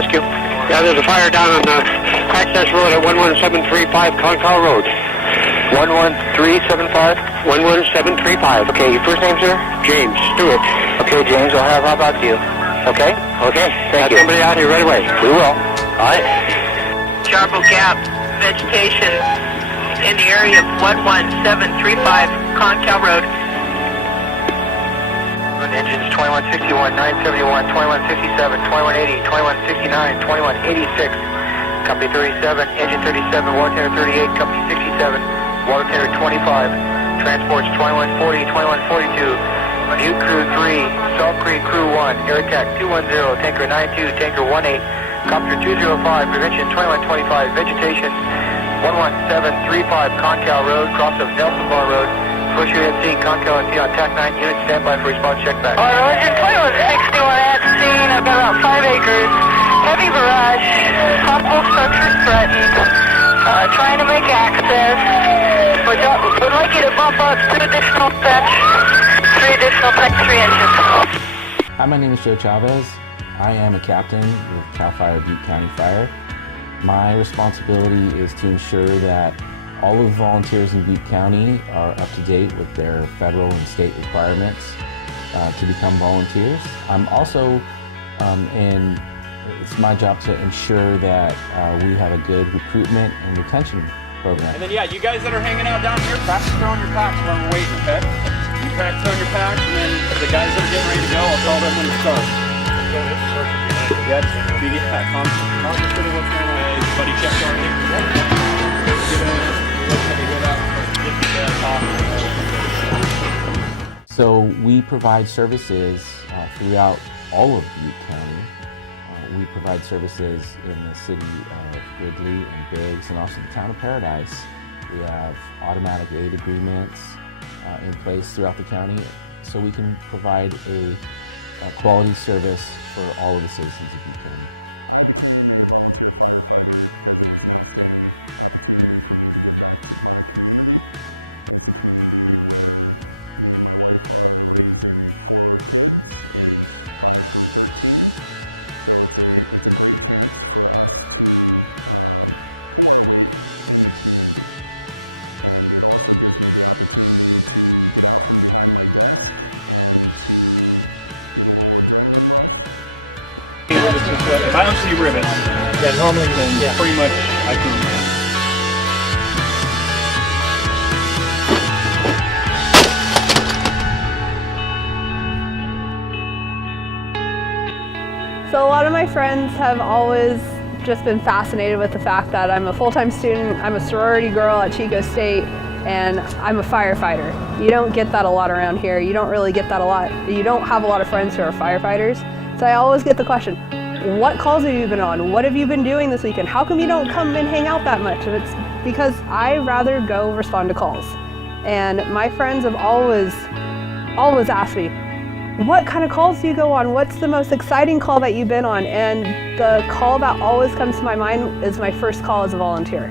rescue. Yeah, there's a fire down on Access Road at 11735 Concal Road. 11375? 11735. Okay, your first name, sir? James Stewart. Okay, James, I'll have back to you. Okay? Okay. Thank Have you. somebody out here right away. We will. All right. Charbo Gap, vegetation in the area of 11735 Concal Road. Engines 2161, 971, 2167, 2180, 2169, 2186. Company 37, engine 37, water tanker 38, company 67, water tanker 25. Transports 2140, 2142. Butte Crew 3, Salt Creek Crew 1, Air Attack 210, tanker 92, tanker 18. Copter 205, prevention 2125, vegetation 11735 Concal Road, cross of Nelson Bar Road. Push UNC, Concal NC on TAC 9, unit standby for response check back. Alright, engine 2161 at scene, I've got about 5 acres, heavy barrage, possible structures threatened, trying to make access, would like you to bump up 2 additional fetch, 3 additional Tech 3 engines. Hi, my name is Joe Chavez. I am a captain with CAL FIRE Butte County Fire. My responsibility is to ensure that all of the volunteers in Butte County are up to date with their federal and state requirements to become volunteers. I'm also it's my job to ensure that we have a good recruitment and retention program. And then yeah, you guys that are hanging out down here, practice throwing your packs while we're waiting, okay? You practice throwing your packs, and then the guys that are getting ready to go, I'll call them when it starts. Yeah, concentrate what's going on. Everybody check on So we provide services throughout all of Butte County. We provide services in the city of Ridley and Biggs and also the town of Paradise. We have automatic aid agreements in place throughout the county so we can provide a quality service for all of the citizens of Butte County. If I don't see rivets, yeah, normally then pretty much I can. So a lot of my friends have always just been fascinated with the fact that I'm a full-time student, I'm a sorority girl at Chico State, and I'm a firefighter. You don't get that a lot around here. You don't really get that a lot. You don't have a lot of friends who are firefighters. So I always get the question, what calls have you been on? What have you been doing this weekend? How come you don't come and hang out that much? And it's because I rather go respond to calls. And my friends have always asked me, what kind of calls do you go on? What's the most exciting call that you've been on? And the call that always comes to my mind is my first call as a volunteer.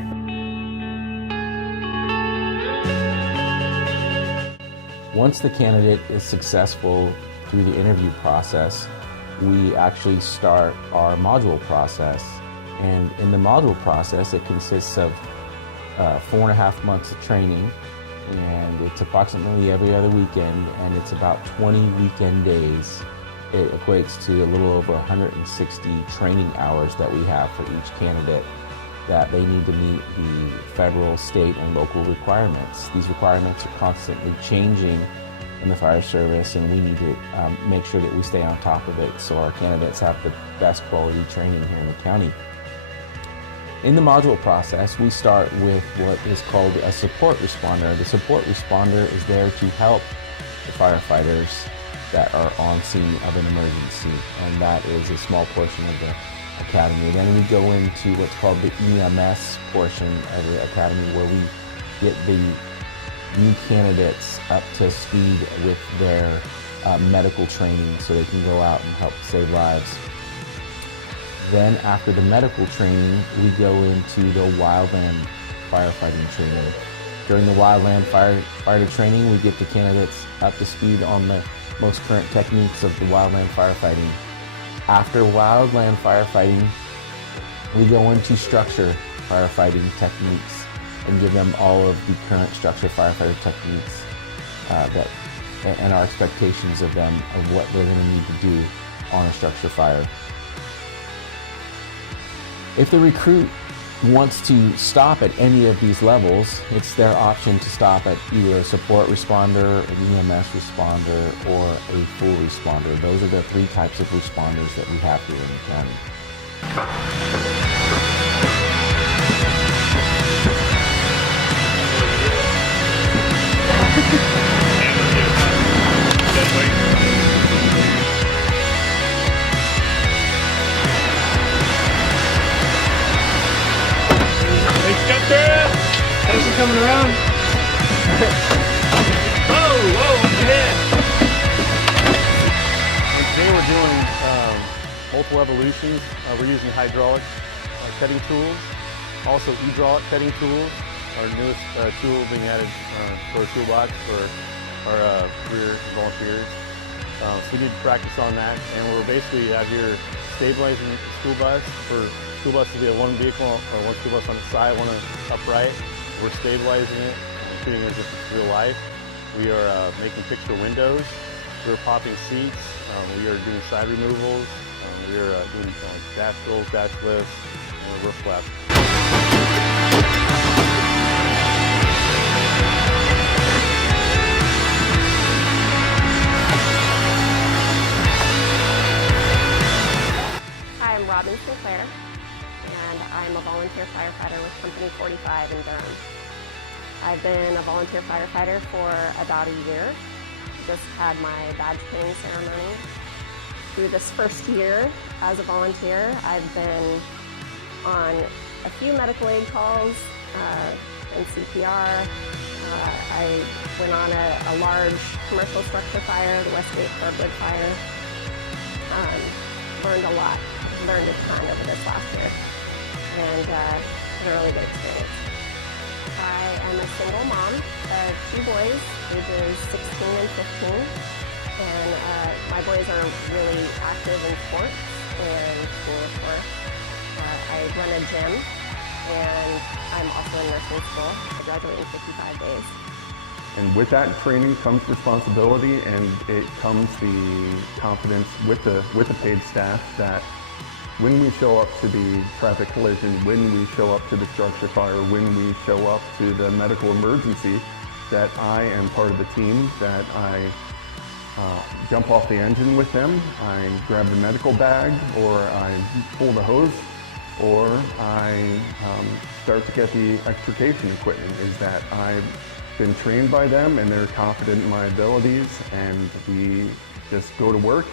Once the candidate is successful through the interview process, we actually start our module process. And in the module process, it consists of 4.5 months of training, and it's approximately every other weekend, and it's about 20 weekend days. It equates to a little over 160 training hours that we have for each candidate that they need to meet the federal, state, and local requirements. These requirements are constantly changing in the fire service, and we need to make sure that we stay on top of it so our candidates have the best quality training here in the county. In the module process, we start with what is called a support responder. The support responder is there to help the firefighters that are on scene of an emergency, and that is a small portion of the academy. Then we go into what's called the EMS portion of the academy, where we get the new candidates up to speed with their medical training so they can go out and help save lives. Then after the medical training, we go into the wildland firefighting training. During the wildland firefighter training, we get the candidates up to speed on the most current techniques of the wildland firefighting. After wildland firefighting, we go into structure firefighting techniques and give them all of the current structure firefighter techniques and our expectations of them of what they're going to need to do on a structure fire. If the recruit wants to stop at any of these levels, it's their option to stop at either a support responder, an EMS responder, or a full responder. Those are the three types of responders that we have here in the county. Thanks for coming around. Whoa, ahead. Today we're doing multiple evolutions. We're using hydraulic cutting tools, also hydraulic cutting tools, our newest tool being added to our toolbox for our career volunteers. So we need to practice on that, and we're basically out here stabilizing the school bus. For school bus to be a one vehicle or one school bus on the side, one upright. We're stabilizing it, treating it as if it's real life. We are making picture windows. We're popping seats. We are doing side removals. We are doing dash rolls, dash lifts, and roof flaps. I'm Robin Sinclair, and I'm a volunteer firefighter with Company 45 in Durham. I've been a volunteer firefighter for about a year. Just had my badge pinning ceremony. Through this first year as a volunteer, I've been on a few medical aid calls and CPR. I went on a large commercial structure fire, the Westgate Cordwood fire. Learned a lot. Learned a ton over this last year, and had a really good experience. I am a single mom of two boys, ages 16 and 15, and my boys are really active in sports and school, of course. I run a gym, and I'm also in nursing school. I graduate in 55 days. And with that training comes responsibility, and it comes the confidence with the paid staff that when we show up to the traffic collision, when we show up to the structure fire, when we show up to the medical emergency, that I am part of the team, that I jump off the engine with them, I grab the medical bag, or I pull the hose, or I start to get the extrication equipment, is that I've been trained by them and they're confident in my abilities, and we just go to work.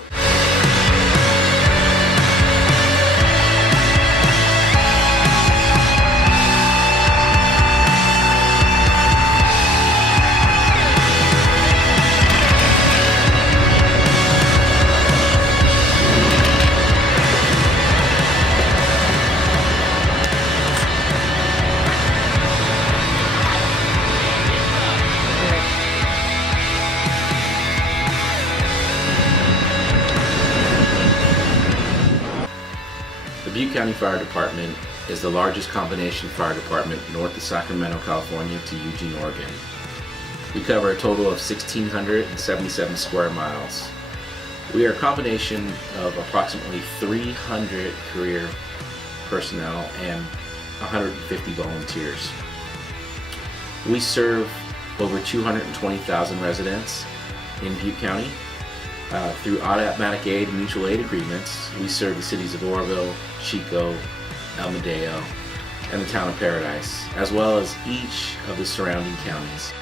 The Butte County Fire Department is the largest combination fire department north of Sacramento, California to Eugene, Oregon. We cover a total of 1,677 square miles. We are a combination of approximately 300 career personnel and 150 volunteers. We serve over 220,000 residents in Butte County. Through automatic aid and mutual aid agreements, we serve the cities of Oroville, Chico, El Medeo, and the town of Paradise, as well as each of the surrounding counties.